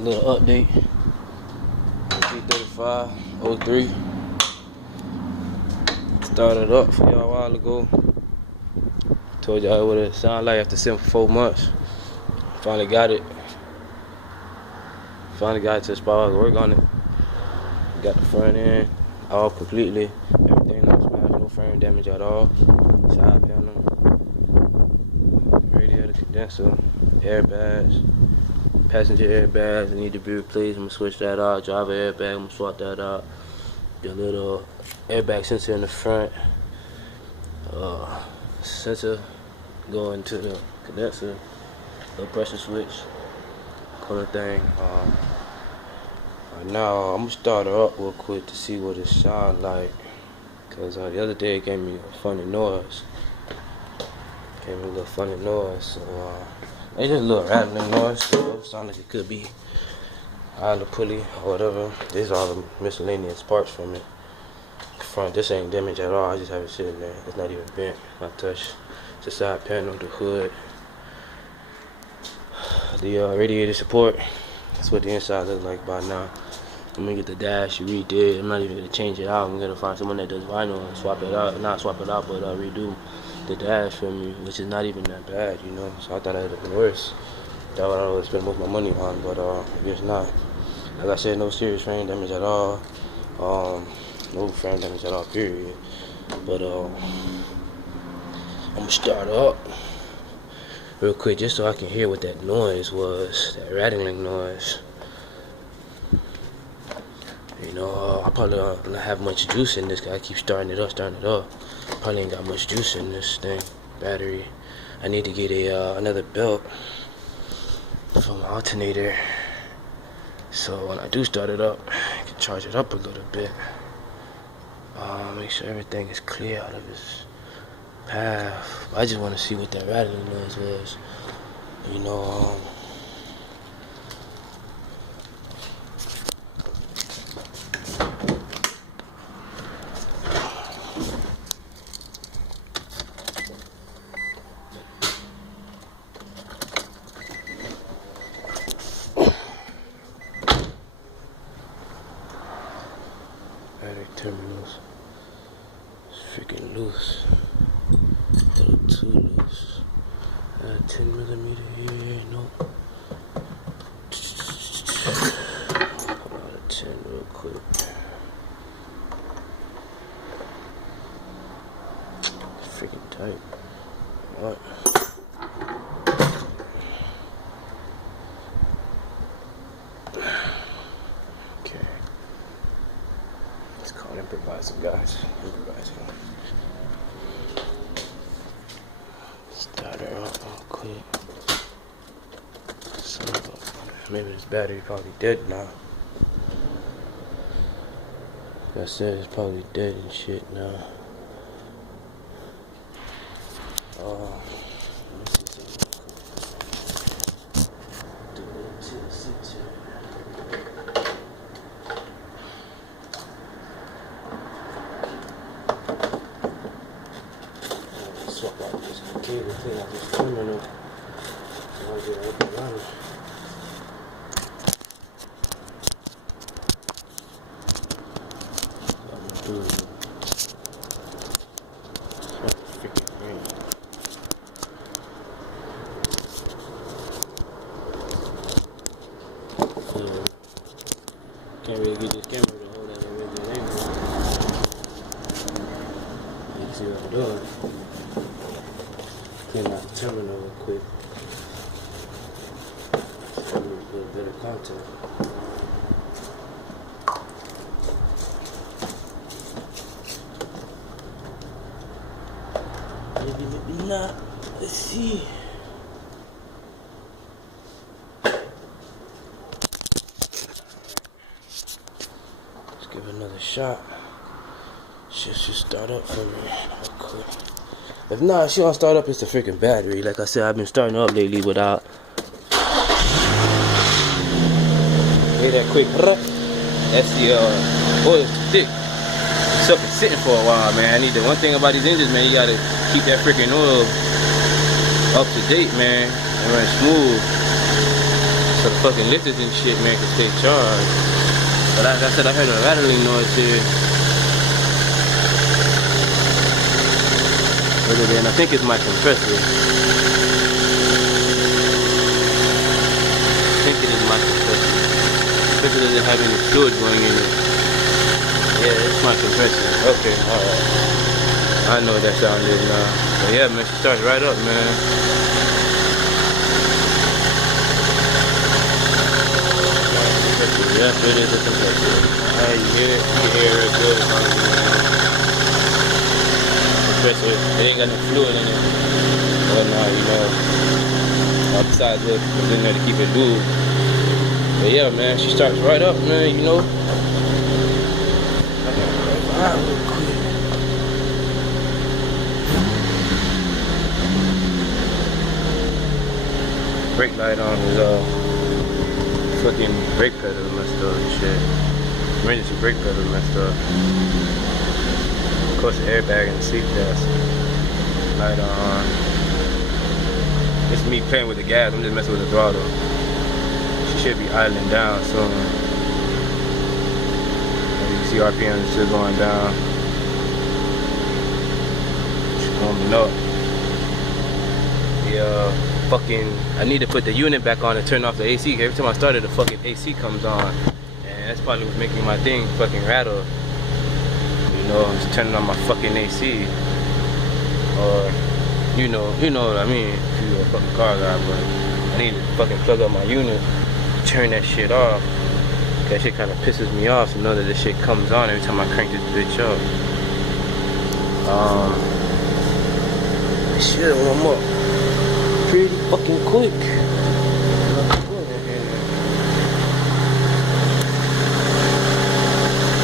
little update. G35 03. Started up for y'all a while ago. Told y'all what it sounded like after sitting for 4 months. Finally got it. Finally got it to the spot I could work on it. Got the front end all completely. Everything not smashed, no frame damage at all. Side panel, radiator, condenser, airbags, passenger airbags. They need to be replaced. I'm gonna switch that out. Driver airbag, I'm gonna swap that out. The little airbag sensor in the front. Sensor going to the condenser. Little pressure switch. Color thing. Right now I'm gonna start her up real quick to see what it sounds like. Cause the other day it gave me a funny noise. So it's just a little rattling noise. So it sounds like it could be idler pulley or whatever. These are all the miscellaneous parts from it. Front, this ain't damaged at all. I just have it sitting there. It's not even bent. Not touched. The side panel, the hood, the radiator support. That's what the inside looks like by now. I'm gonna get the dash redid. I'm not even gonna change it out. I'm gonna find someone that does vinyl and swap it out. Not swap it out, but redo the dash for me, which is not even that bad, you know. So I thought it would have been worse. That's what I would spend most of my money on, but I guess not. Like I said, no serious frame damage at all. No frame damage at all, period. But I'm gonna start up real quick just so I can hear what that noise was, that rattling noise. You know, I probably don't have much juice in this. I keep starting it up. Probably ain't got much juice in this thing. Battery. I need to get another belt for my alternator. So when I do start it up, I can charge it up a little bit. Make sure everything is clear out of its path. I just want to see what that rattling noise was. You know, battery terminals. It's freaking loose. A little too loose. 10mm here, no. Come out of 10 real quick. It's freaking tight. What? Okay. It's called improvising, guys. Improvising. Start her up real quick. Maybe this battery probably dead now. Like I said, it's probably dead and shit now. Let me see something. Do a little tilt sensor. Swap out this cable, clean out this terminal. I'll get it up and running. Can't really get this camera to hold that original angle. You can see what I'm doing. Clean out the terminal real quick. So a little better contact. Maybe not. Let's see. Give it another shot. Shit should start up for me real quick. If not, she don't start up, it's the freaking battery. Like I said, I've been starting up lately without. Hear that quick? That's the oil is too thick. It's up and sitting for a while, man. I need the one thing about these engines, man. You gotta keep that freaking oil up to date, man, and run smooth. So the fucking lifters and shit, man, can stay charged. But like I said, I heard a rattling noise here. Other than, I think it's my compressor. I think it is my compressor. Compressor doesn't have any fluid going in it. Yeah, it's my compressor. Okay, alright. I know what that sound is now. But yeah, man, she starts right up, man. Yeah, it is a compressor. Alright, you hear it? You hear it good. Compressor, it ain't got no fluid in it. But now, you know, besides what was in there to keep it moved. But yeah, man, she starts right up, man, you know. Brake light on is fucking brake pedal messed up and shit. Emergency brake pedal messed up. Of course, the airbag and the seat vest. Light on. It's me playing with the gas. I'm just messing with the throttle. She should be idling down soon. As you can see, RPM is still going down. She's warming up. Fucking, I need to put the unit back on and turn off the AC. Every time I start it, the fucking AC comes on, and that's probably what's making my thing fucking rattle. You know, I'm just turning on my fucking AC, or you know what I mean. If you're a fucking car guy, but I need to fucking plug up my unit, turn that shit off. That shit kind of pisses me off to know that this shit comes on every time I crank this bitch up. Shit, warm up pretty fucking quick.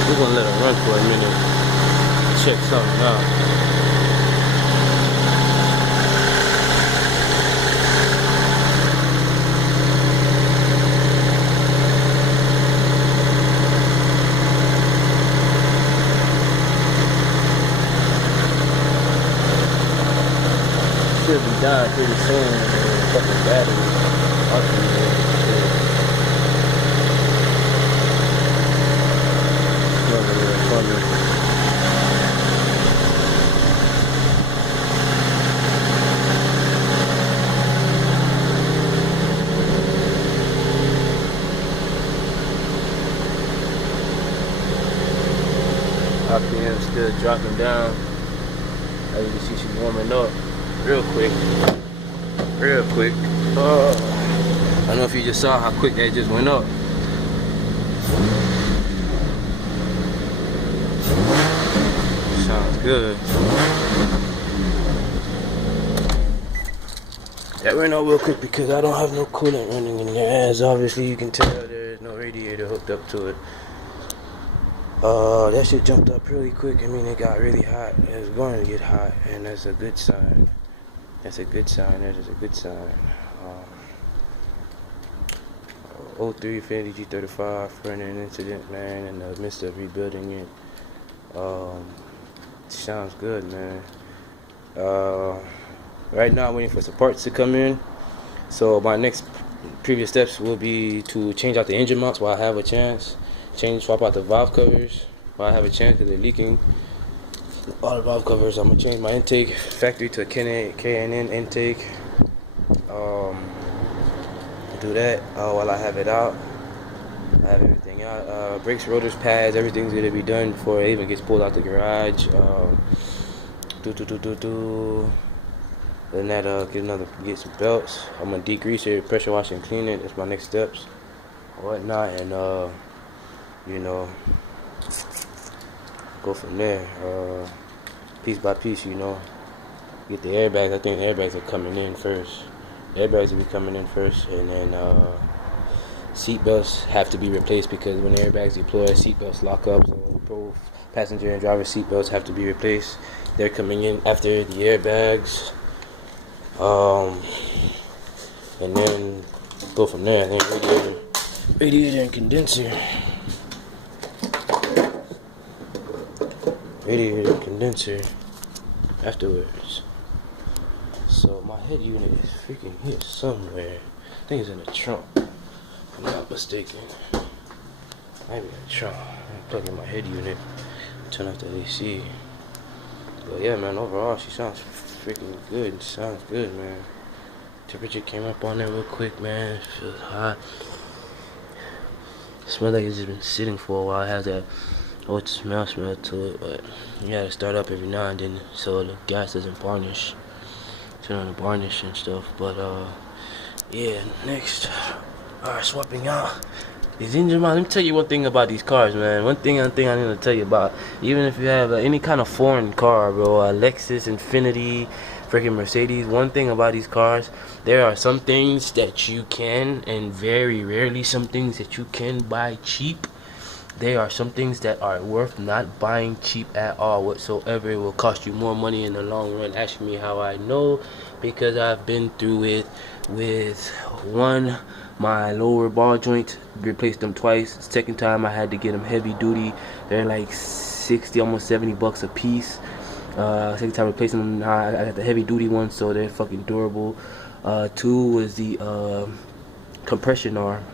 We're gonna let it run for a minute. Check something out. Should be done pretty soon. Fucking battery. RPM still dropping down. As you can see, she's warming up. Real quick. I don't know if you just saw how quick that just went up. Sounds good. That went up real quick because I don't have no coolant running in there. As obviously you can tell, there's no radiator hooked up to it. That shit jumped up really quick. I mean, it got really hot. It was going to get hot, and that's a good sign. That's a good sign. That is a good sign. 03 Infiniti G35 running an incident, man, in the midst of rebuilding it. Sounds good, man. Right now, I'm waiting for some parts to come in. So my next previous steps will be to change out the engine mounts while I have a chance. Swap out the valve covers while I have a chance because they're leaking. All the valve covers. I'm gonna change my intake factory to a K&N intake. Do that while I have it out. I have everything out. Brakes, rotors, pads, everything's gonna be done before it even gets pulled out the garage. Then that get some belts. I'm gonna degrease it, pressure wash and clean it. That's my next steps, whatnot, and you know, go from there, piece by piece, you know. Get the airbags. I think the airbags are coming in first. The airbags will be coming in first, and then seat belts have to be replaced because when the airbags deploy, seat belts lock up. So both passenger and driver seat belts have to be replaced. They're coming in after the airbags, and then go from there. And then radiator and condenser. Radiator and condenser afterwards. So my head unit is freaking here somewhere. I think it's in the trunk. I'm not mistaken. Maybe I try. I'm plugging my head unit. Turn off the AC. But yeah, man, overall, she sounds freaking good. Sounds good, man. Temperature came up on there real quick, man. It feels hot. It smells like it's just been sitting for a while. It has that old smell to it, but you gotta start up every now and then so the gas doesn't varnish. Turn on the varnish and stuff. But yeah, next, swapping out these engine mounts. Let me tell you one thing about these cars, man. One thing I need to tell you about. Even if you have any kind of foreign car, bro, Lexus, Infiniti, freaking Mercedes. One thing about these cars, there are some things that you can, and very rarely some things that you can buy cheap. There are some things that are worth not buying cheap at all whatsoever. It will cost you more money in the long run. Ask me how I know, because I've been through it with one. My lower ball joints, replaced them twice. Second time I had to get them heavy duty. They're like 60, almost 70 bucks a piece. Second time replacing them, I got the heavy duty ones, so they're fucking durable. Two was the compression arm.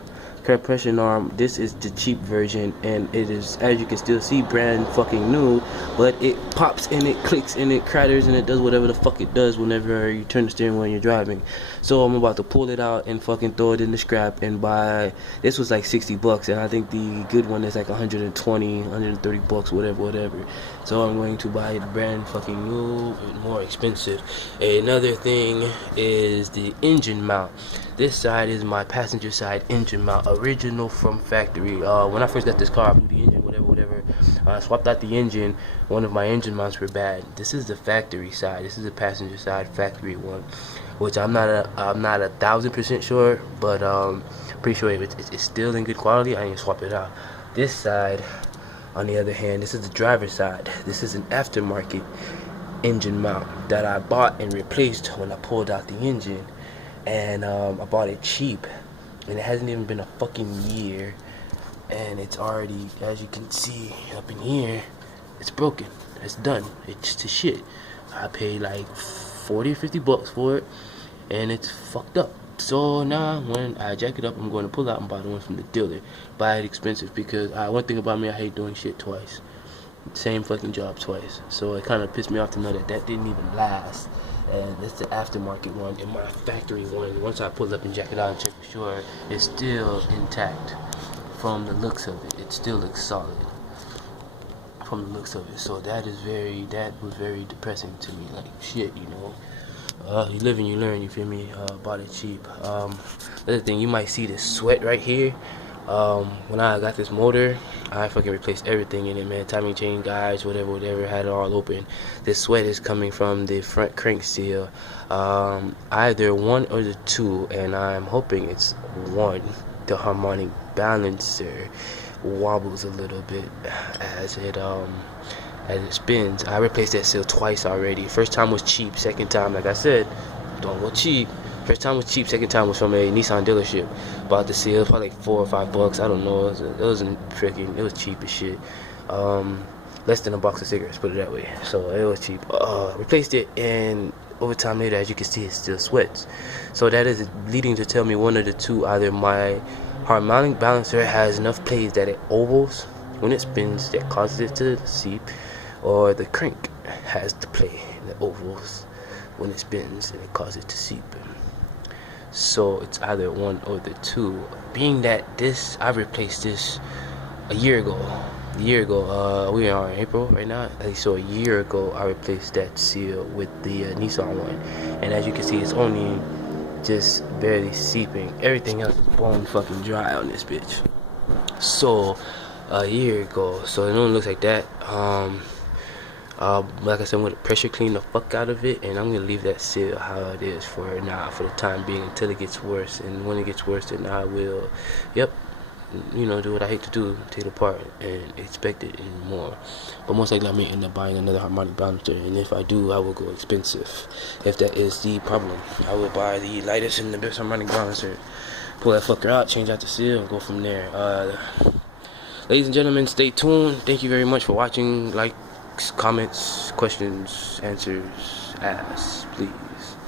This is the cheap version, and it is, as you can still see, brand fucking new, but it pops and it clicks and it cratters and it does whatever the fuck it does whenever you turn the steering wheel and you're driving. So I'm about to pull it out and fucking throw it in the scrap and buy. This was like 60 bucks, and I think the good one is like 120, 130 bucks, whatever. So I'm going to buy it brand fucking new, but more expensive. Another thing is the engine mount. This side is my passenger side engine mount, original from factory. When I first got this car, I blew the engine, whatever. I swapped out the engine. One of my engine mounts were bad. This is the factory side. This is the passenger side factory one, which I'm not 1,000% sure, but pretty sure it's still in good quality. I need to swap it out. This side, on the other hand, this is the driver's side. This is an aftermarket engine mount that I bought and replaced when I pulled out the engine. And I bought it cheap, and it hasn't even been a fucking year, and it's already, as you can see up in here, it's broken. It's done. It's to shit. I paid like 40 or 50 bucks for it, and it's fucked up. So now when I jack it up, I'm going to pull out and buy the one from the dealer. Buy it expensive, because one thing about me, I hate doing shit twice. Same fucking job twice. So it kind of pissed me off to know that didn't even last. And that's the aftermarket one, and my factory one, once I pull up and jack it out and check for sure, it's still intact from the looks of it. It still looks solid from the looks of it. So that was very depressing to me. Like, shit, you know. You live and you learn, you feel me? Bought it cheap. Other thing, you might see this sweat right here. When I got this motor, I fucking replaced everything in it, man. Timing chain, guides, whatever, had it all open. This sweat is coming from the front crank seal. Either one or the two, and I'm hoping it's one. The harmonic balancer wobbles a little bit as it spins. I replaced that seal twice already. First time was cheap. Second time, like I said, don't go cheap. First time was cheap. Second time was from a Nissan dealership. Bought the seal, probably like 4 or 5 bucks. I don't know. It was cheap as shit. Less than a box of cigarettes, put it that way. So it was cheap. Replaced it, and over time later, as you can see, it still sweats. So that is leading to tell me one of the two: either my harmonic balancer has enough plays that it ovals when it spins, that causes it to seep, or the crank has the play that ovals when it spins and it causes it to seep. So it's either one or the two. Being that I replaced this a year ago. We are in April right now. So a year ago, I replaced that seal with the Nissan one, and as you can see, it's only just barely seeping. Everything else is bone fucking dry on this bitch. So a year ago, so it only looks like that. Like I said, I'm going to pressure clean the fuck out of it, and I'm going to leave that seal how it is for now, for the time being, until it gets worse. And when it gets worse, then I will, do what I hate to do, take it apart and inspect it and more. But most likely I may end up buying another harmonic balancer, and if I do, I will go expensive. If that is the problem, I will buy the lightest and the best harmonic balancer, pull that fucker out, change out the seal, and go from there. Ladies and gentlemen, stay tuned. Thank you very much for watching. Like, comments, questions, answers, ask, please.